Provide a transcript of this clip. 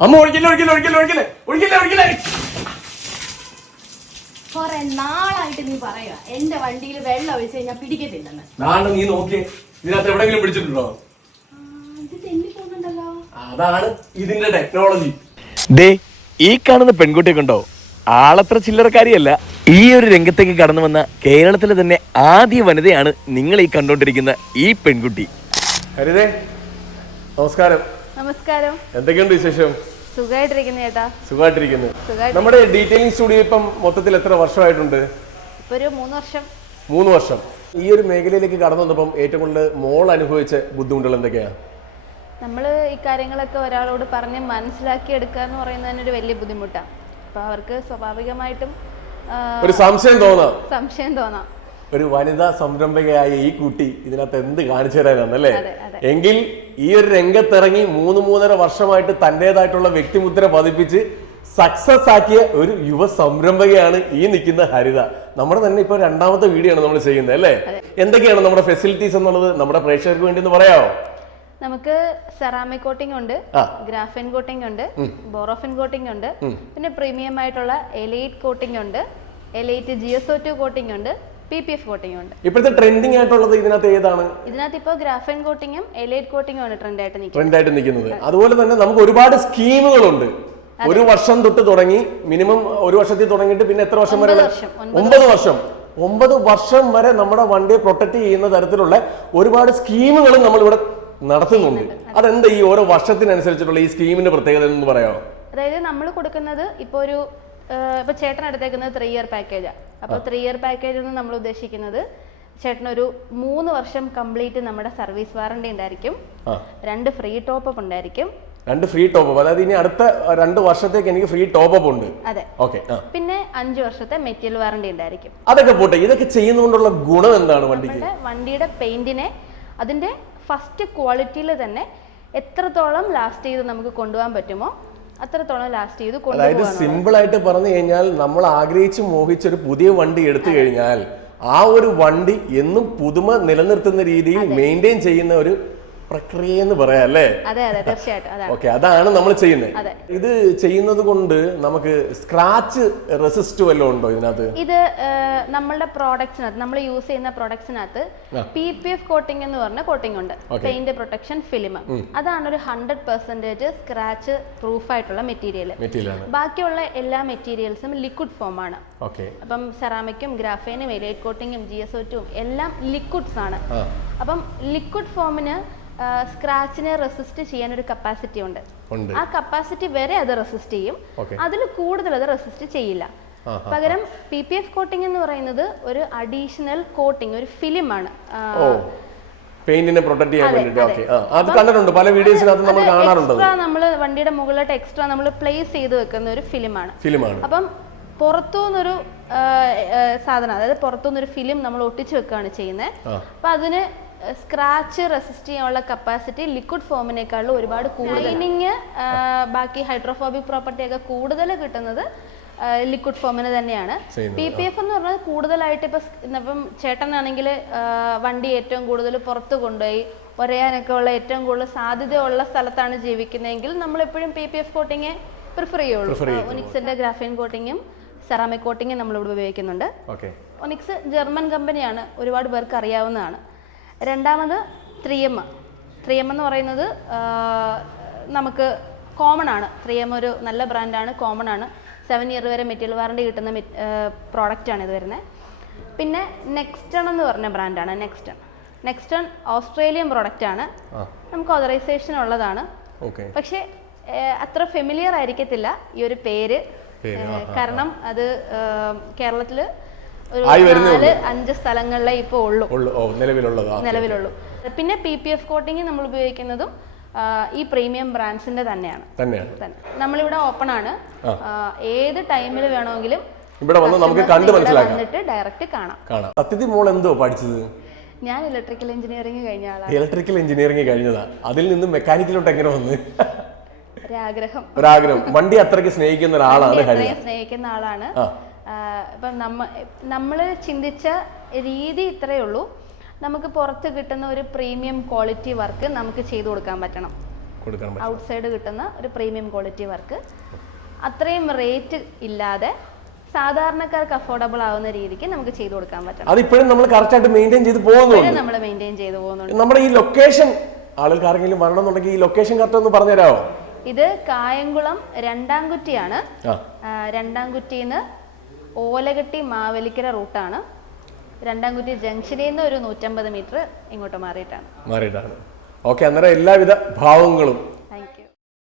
അമ്മ ഒഴിക്കില്ല ഒഴിക്കില്ല ഒഴിക്കില്ല ഒഴിക്കില്ല. ഒഴിക്കില്ല ഒഴിക്കില്ല. കൊറേ നാളായിട്ട് നീ പറയുക എന്റെ വണ്ടിയിൽ വെള്ളം ഒഴിച്ച് കഴിഞ്ഞാൽ പിടിക്കത്തില്ലെന്ന്. നാളെ നീ നോക്കിയേ ഇതിനകത്ത് എവിടെങ്കിലും പിടിച്ചിട്ടുണ്ടോ? ഇത് തെന്നി പോകുന്നുണ്ടല്ലോ അതാണ് ഇതിന്റെ ടെക്നോളജി ദേ ഈ കാണുന്ന പെൺകുട്ടിയെ കണ്ടോ? ആളത്ര ചില്ലറക്കാരിയല്ല. ഈ ഒരു രംഗത്തേക്ക് കടന്നു വന്ന കേരളത്തിലെ തന്നെ ആദ്യ വനിതയാണ് നിങ്ങൾ ഈ കണ്ടുകൊണ്ടിരിക്കുന്ന ഈ പെൺകുട്ടി. ഹരിതേ നമസ്കാരം. നമസ്കാരം. എന്തൊക്കെയുണ്ട് വിശേഷം? സുഖമായിട്ടിരിക്കുന്നു ചേട്ടാ. സുഖമായിട്ടിരിക്കുന്നു സുഖമായിട്ട് നമ്മുടെ ഡീറ്റെയിലിംഗ് സ്റ്റുഡിയോ ഇപ്പം മൊത്തത്തിൽ എത്ര വർഷമായിട്ടുണ്ട്? ഇപ്പൊ ഒരു മൂന്ന് വർഷം. മൂന്ന് വർഷം. ഈ ഒരു മേഖലയിലേക്ക് കടന്നു വന്നപ്പം ഏറ്റവും കൂടുതൽ മോൾ അനുഭവിച്ച ബുദ്ധിമുട്ടുകൾ എന്തൊക്കെയാ? നമ്മൾ ഈ കാര്യങ്ങളൊക്കെ ഒരാളോട് പറഞ്ഞ് മനസ്സിലാക്കി എടുക്കുക എന്ന് പറയുന്നത് തന്നെ ഒരു വലിയ ബുദ്ധിമുട്ടാണ് അപ്പൊ അവർക്ക് സ്വാഭാവികമായിട്ടും ഒരു സംശയം തോന്നാം. സംശയം തോന്നാം. ഒരു വനിതാ സംരംഭകയായ ഈ കുട്ടി ഇതിനകത്ത് എന്ത് കാണിച്ചു തരാനാണ് അല്ലേ? അതെ, അതെ. എങ്കിൽ ഈ ഒരു രംഗത്തിറങ്ങി മൂന്ന് മൂന്നര വർഷമായിട്ട് തന്റേതായിട്ടുള്ള വ്യക്തിമുദ്ര പതിപ്പിച്ച് സക്സസ് ആക്കിയ ഒരു യുവ സംരംഭകയാണ് ഈ നിൽക്കുന്ന ഹരിത. നമ്മുടെ തന്നെ ഇപ്പൊ രണ്ടാമത്തെ വീഡിയോ ആണ് നമ്മൾ ചെയ്യുന്നത് അല്ലേ? എന്തൊക്കെയാണ് നമ്മുടെ ഫെസിലിറ്റീസ് എന്നുള്ളത്? നമ്മുടെ പ്രേക്ഷകർക്ക് വേണ്ടി ഒന്ന് പറയാമോ? നമുക്ക് സെറാമിക് കോട്ടിംഗ് ഉണ്ട് ഗ്രാഫൻ ഗ്രാഫിൻ കോട്ടിംഗ് ഉണ്ട് ബോറോഫിൻ കോട്ടിംഗ് ഉണ്ട് പിന്നെ പ്രീമിയം ആയിട്ടുള്ള എലൈറ്റ് കോട്ടിംഗ് ഉണ്ട് എലൈറ്റ് ജിയോസോ ടു കോട്ടിംഗ് ഉണ്ട് പി പി എഫ് കോട്ടിംഗ് ഉണ്ട്. ഇപ്പോഴത്തെ ട്രെൻഡിങ് ആയിട്ടുള്ളത് ഇതിനകത്ത് ഏതാണ്? ഇതിനകത്ത് ഇപ്പോൾ ഗ്രാഫിൻ കോട്ടിങ്ങും എലൈറ്റ് കോട്ടിങ്ങും ആണ് ട്രെൻഡ് ആയിട്ട് നിൽക്കുന്നത്. ട്രെൻഡ് ആയിട്ട് നിൽക്കുന്നത്. അതുപോലെ തന്നെ നമുക്ക് ഒരുപാട് സ്കീമുകളുണ്ട്. ഒരു വർഷം തൊട്ട് തുടങ്ങി മിനിമം ഒരു വർഷത്തിൽ തുടങ്ങിയിട്ട് പിന്നെ എത്ര വർഷം വരെ ഒമ്പത് വർഷം, ഒമ്പത് വർഷം. ഒമ്പത് വർഷം വരെ നമ്മുടെ വണ്ടിയെ പ്രൊട്ടക്ട് ചെയ്യുന്ന തരത്തിലുള്ള ഒരുപാട് സ്കീമുകളും നമ്മൾ ഇവിടെ നടത്തുന്നുണ്ട്. അതെന്താ ഈ ഓരോ വർഷത്തിനനുസരിച്ചിട്ടുള്ള ഈ സ്കീമിന്റെ പ്രത്യേകത എന്ന് പറയാമോ? അതായത് നമ്മൾ കൊടുക്കുന്നത് ഇപ്പോൾ ഒരു ഇപ്പൊ ചേട്ടൻ എടുത്തേക്കുന്നത് ത്രീ ഇയർ പാക്കേജാണ് അപ്പോൾ ത്രീ ഇയർ പാക്കേജിൽ എന്ന് നമ്മൾ ഉദ്ദേശിക്കുന്നത് ചേട്ടനൊരു മൂന്ന് വർഷം കംപ്ലീറ്റ് നമ്മുടെ സർവീസ് വാറണ്ടി ഉണ്ടായിരിക്കും. രണ്ട് ഫ്രീ ടോപ്പ് അപ്പ് ഉണ്ടായിരിക്കും. രണ്ട് ഫ്രീ ടോപ്പ് അപ്പ് അതായത് ഇനി അടുത്ത രണ്ട് വർഷത്തേക്ക് എനിക്ക് ഫ്രീ ടോപ്പ് അപ്പ് ഉണ്ട്. അതെ. ഓക്കെ പിന്നെ അഞ്ച് വർഷത്തെ മെറ്റീരിയൽ വാറണ്ടി ഉണ്ടായിരിക്കും. അതൊക്കെ പോട്ടെ. ഇതൊക്കെ ചെയ്യുന്നതുകൊണ്ടുള്ള ഗുണം എന്താണ് വണ്ടിക്ക്? വണ്ടിയുടെ പെയിന്റിനെ അതിന്റെ ഫസ്റ്റ് ക്വാളിറ്റിയിൽ തന്നെ എത്രത്തോളം ലാസ്റ്റ് ചെയ്ത് നമുക്ക് കൊണ്ടുപോകാൻ പറ്റുമോ അത്രത്തോളം ലാസ്റ്റ് ചെയ്ത് അതായത് സിമ്പിൾ ആയിട്ട് പറഞ്ഞു കഴിഞ്ഞാൽ നമ്മൾ ആഗ്രഹിച്ച് മോഹിച്ച ഒരു പുതിയ വണ്ടി എടുത്തു കഴിഞ്ഞാൽ ആ ഒരു വണ്ടി എന്നും പുതുമ നിലനിർത്തുന്ന രീതിയിൽ മെയിന്റെയിൻ ചെയ്യുന്ന ഒരു പ്രക്രിയ എന്ന് പറയാം അല്ലേ ഓക്കെ അതാണ് നമ്മൾ ചെയ്യുന്നത്. ഇത് ചെയ്യുന്നത് കൊണ്ട് നമുക്ക് സ്ക്രാച്ച് റെസിസ്റ്റ് വല്ലതും ഉണ്ടോ ഇതിനകത്ത്? ഇത് നമ്മളുടെ പ്രോഡക്ട്സിനകത്ത് നമ്മൾ യൂസ് ചെയ്യുന്ന പ്രോഡക്ട്സിനകത്ത് പി പി എഫ് കോട്ടിംഗ് എന്ന് പറഞ്ഞ കോട്ടിംഗ് ഉണ്ട്. പെയിന്റ് പ്രൊട്ടക്ഷൻ ഫിലിം അതാണ് ഒരു ഹൺഡ്രഡ് പെർസെന്റേജ് സ്ക്രാച്ച് പ്രൂഫ് ആയിട്ടുള്ള മെറ്റീരിയൽ ബാക്കിയുള്ള എല്ലാ മെറ്റീരിയൽസും ലിക്വിഡ് ഫോം ആണ്. അപ്പം സെറാമിക്കും ഗ്രാഫൈനും എലൈറ്റ് കോട്ടിങ്ങും ജി എസ് ഒറ്റും എല്ലാം ലിക്വിഡ്സ് ആണ്. അപ്പം ലിക്വിഡ് ഫോമിന് സ്ക്രാച്ചിനെ റെസിസ്റ്റ് ചെയ്യാൻ ഒരു കപ്പാസിറ്റി ഉണ്ട്. ആ കപ്പാസിറ്റി വരെ അത് റെസിസ്റ്റ് ചെയ്യും. അതിൽ കൂടുതൽ അത് റെസിസ്റ്റ് ചെയ്യില്ല. പകരം പി പി എഫ് കോട്ടിംഗ് എന്ന് പറയുന്നത് ഒരു അഡീഷണൽ കോട്ടിംഗ് ഒരു ഫിലിമാണ്. പെയിന്റിനെ പ്രൊട്ടക്ട് ചെയ്യാൻ വേണ്ടിട്ട് ഓക്കെ. അത് കണ്ടിട്ടുണ്ട്. പല വീഡിയോസിനകത്ത് നമ്മൾ കാണാറുണ്ട് നമ്മൾ വണ്ടിയുടെ മുകളിലോട്ട് എക്സ്ട്രാ നമ്മൾ പ്ലേസ് ചെയ്ത് വെക്കുന്ന ഒരു ഫിലിമാണ്. ഫിലിമാണ്. അപ്പം പുറത്തുനിന്നൊരു സാധനം അതായത് പുറത്തുനിന്നൊരു ഫിലിം നമ്മൾ ഒട്ടിച്ചു വെക്കുകയാണ് ചെയ്യുന്നത്. അപ്പം അതിന് സ്ക്രാച്ച് റെസിസ്റ്റ് ചെയ്യാനുള്ള കപ്പാസിറ്റി ലിക്വിഡ് ഫോമിനേക്കാളും ഒരുപാട് കൂടുതൽ ലൈനിങ് ബാക്കി ഹൈഡ്രോഫോബിക് പ്രോപ്പർട്ടി ഒക്കെ കൂടുതൽ കിട്ടുന്നത് ലിക്വിഡ് ഫോമിന് തന്നെയാണ്. പി പി എഫ് എന്ന് പറഞ്ഞാൽ കൂടുതലായിട്ട് ഇപ്പം ഇപ്പം ചേട്ടനാണെങ്കിൽ വണ്ടി ഏറ്റവും കൂടുതൽ പുറത്ത് കൊണ്ടുപോയി ഒരയാനൊക്കെ ഉള്ള ഏറ്റവും കൂടുതൽ സാധ്യതയുള്ള സ്ഥലത്താണ് ജീവിക്കുന്നതെങ്കിൽ നമ്മൾ എപ്പോഴും പി പി എഫ് കോട്ടിങ്ങെ പ്രിഫർ ചെയ്യുള്ളൂ. ഒനിക്സിന്റെ ഗ്രാഫിൻ കോട്ടിങ്ങും സെറാമിക് കോട്ടിങ്ങും നമ്മളിവിടെ ഉപയോഗിക്കുന്നുണ്ട്. ഒനിക്സ് ജർമ്മൻ കമ്പനിയാണ് ഒരുപാട് പേർക്ക് അറിയാവുന്നതാണ്. രണ്ടാമത് ത്രീ എം ത്രീ എം എന്ന് പറയുന്നത് നമുക്ക് കോമൺ ആണ്. ത്രീ എം ഒരു നല്ല ബ്രാൻഡാണ് കോമൺ ആണ്. സെവൻ ഇയർ വരെ മെറ്റീരിയൽ വാറണ്ടി കിട്ടുന്ന പ്രോഡക്റ്റ് ആണ് ഇത് വരുന്നത് പിന്നെ നെക്സ്റ്റൺ എന്ന് പറഞ്ഞ ബ്രാൻഡാണ് നെക്സ്റ്റൺ നെക്സ്റ്റൺ ഓസ്ട്രേലിയൻ പ്രോഡക്റ്റ് ആണ്. നമുക്ക് ഓതറൈസേഷൻ ഉള്ളതാണ്. പക്ഷേ അത്ര ഫെമിലിയർ ആയിരിക്കത്തില്ല ഈ ഒരു പേര്. കാരണം അത് കേരളത്തിൽ ഒരു അഞ്ച് സ്ഥലങ്ങളിലെ ഇപ്പോൾ ഉള്ളൂ. നിലവിലുള്ളതാ. നിലവിലുള്ളൂ. പിന്നെ പി പി എഫ് കോട്ടിങ് നമ്മൾ ഉപയോഗിക്കുന്നതും ഈ പ്രീമിയം ബ്രാൻഡ്സിന്റെ തന്നെയാണ്. തന്നെയാണ്. തന്നെ. നമ്മളിവിടെ ഓപ്പൺ ആണ്. ഏത് ടൈമിൽ വേണമെങ്കിലും ഇവിടെ വന്ന് നമുക്ക് കണ്ട് മനസ്സിലാക്കാം. വന്നിട്ട് ഡയറക്റ്റ് കാണാം. കാണാം. സത്യത്തിൽ മോൾ എന്തോ പഠിച്ചത്? ഞാൻ ഇലക്ട്രിക്കൽ എഞ്ചിനീയറിംഗ് കഴിഞ്ഞ ആളാണ്. ഇലക്ട്രിക്കൽ എഞ്ചിനീയറിംഗ് കഴിഞ്ഞതാ. അതിൽ നിന്ന് മെക്കാനിക്കലോട്ട് എങ്ങനെ വന്ന്? ഒരാഗ്രഹം. ഒരാഗ്രഹം. വണ്ടി അത്രയ്ക്ക് സ്നേഹിക്കുന്ന ഒരാളാണ് സ്നേഹിക്കുന്ന ആളാണ്. ഇപ്പം നമ്മ നമ്മൾ ചിന്തിച്ച രീതി ഇത്രയേ ഉള്ളൂ. നമുക്ക് പുറത്ത് കിട്ടുന്ന ഒരു പ്രീമിയം ക്വാളിറ്റി വർക്ക് നമുക്ക് ചെയ്തു കൊടുക്കാൻ പറ്റണം. കൊടുക്കാൻ പറ്റും ഔട്ട് സൈഡ് കിട്ടുന്ന ഒരു പ്രീമിയം ക്വാളിറ്റി വർക്ക്. അത്രയും റേറ്റ് ഇല്ലാതെ സാധാരണക്കാർക്ക് അഫോർഡബിൾ ആവുന്ന രീതിക്ക് നമുക്ക് ചെയ്തു കൊടുക്കാൻ പറ്റണം. അത് ഇപ്പോഴും നമ്മൾ കറക്റ്റായിട്ട് മെയിന്റെയിൻ ചെയ്ത് പോകുന്നുണ്ട്. നമ്മൾ മെയിന്റെയിൻ ചെയ്ത് പോകുന്നുണ്ട്. നമ്മുടെ ഈ ലൊക്കേഷൻ ആളുകൾക്ക് വരണം വരണമെന്നുണ്ടെങ്കിൽ ഈ ലൊക്കേഷൻ കറക്റ്റ് ഒന്ന് പറഞ്ഞുതരാമോ? ഇത് കായംകുളം രണ്ടാംകുറ്റിയാണ്. രണ്ടാംകുറ്റിന്ന് ഓലകെട്ടി മാവേലിക്കര റൂട്ടാണ്. രണ്ടാംകുറ്റി ജംഗ്ഷനിൽ നിന്ന് ഒരു നൂറ്റമ്പത് മീറ്റർ ഇങ്ങോട്ട് മാറിയിട്ടാണ്. മാറിയിട്ടാണ്. ഓക്കെ അന്നേരം എല്ലാവിധ ഭാവങ്ങളും